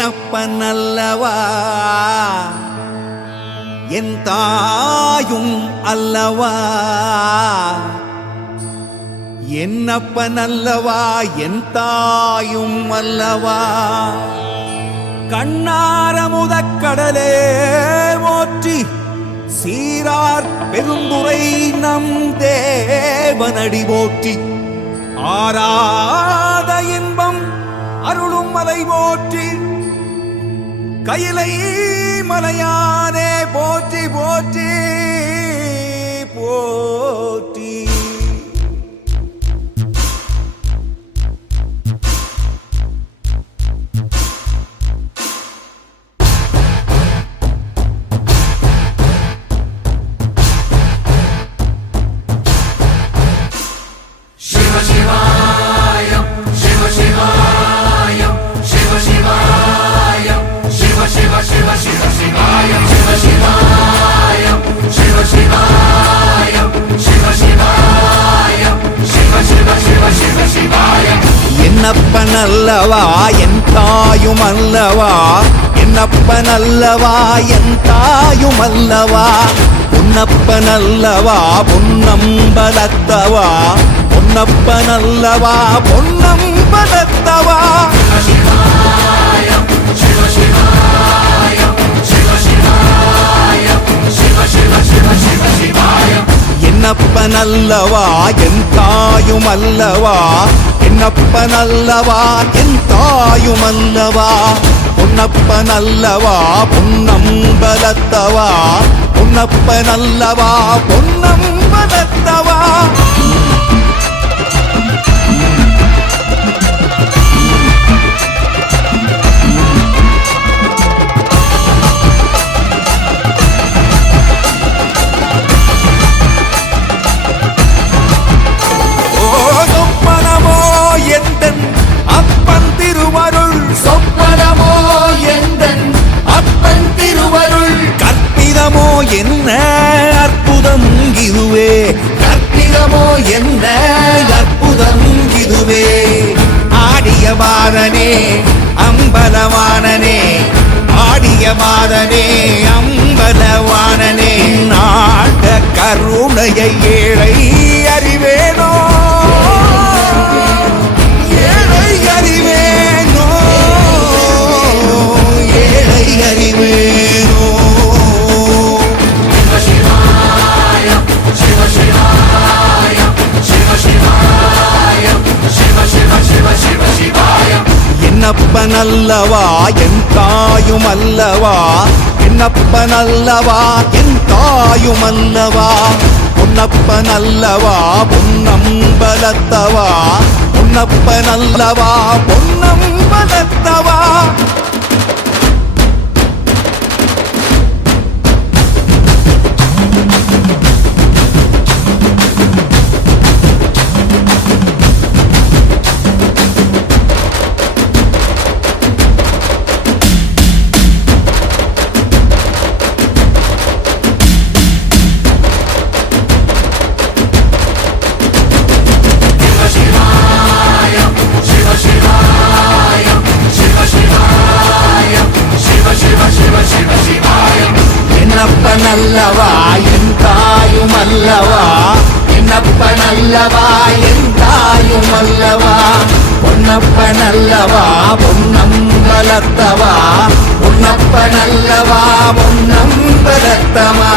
என்னப்பனல்லவா என் தாயும் அல்லவா, என்னப்பனல்லவா என் தாயும் அல்லவா. கண்ணாரமுதக்கடலே போற்றி சீரார் பெருந்துரை நம் தேவனடி போற்றி, ஆராத இன்பம் அருளும் மலை போற்றி, கையிலை மலையானே போற்றி போற்றி போற்றி. என்னப்பனல்லவா என் தாயும் அல்லவா, என்னப்பனல்லவா என் தாயும் அல்லவா, பொன்னப்பனல்லவா பொன்னம்பலத்தவா, பொன்னப்பனல்லவா பொன்னம்பலத்தவா. என்னப்பனல்லவா என் தாயும் அல்லவா, என்னப்பனல்லவா என் தாயும் அல்லவா, பொன்னப்பனல்லவா பொன்னம்பலத்தவா, பொன்னப்பனல்லவா பொன்னம்பலத்தவா. அப்பன் திருவருள் சொப்பனமோ எந்தன் அப்பன் திருவருள், கற்பிதமோ என்ன அற்புதம் இதுவே, கற்பிதமோ என்ன அற்புதம் இதுவே. ஆடிய மாதனே அம்பலவானனே, ஆடிய மாதனே அம்பலவானனே, நாட கருணையை ஏழை அறிவேனோ, என்னப்பனல்லவா என் தாயும் அல்லவா, என்னப்பனல்லவா என் தாயும் அல்லவா, பொன்னப்பனல்லவா பொன்னம்பலத்தவா, பொன்னப்பனல்லவா பொன்னம்பலத்தவா. என்னப்பனல்லவா என் தாயும் அல்லவா, என்னப்பனல்லவா என் தாயும் அல்லவா, பொன்னப்பனல்லவா பொன்னம்பலத்தவா, பொன்னப்பனல்லவா பொன்னம்பலத்தவா.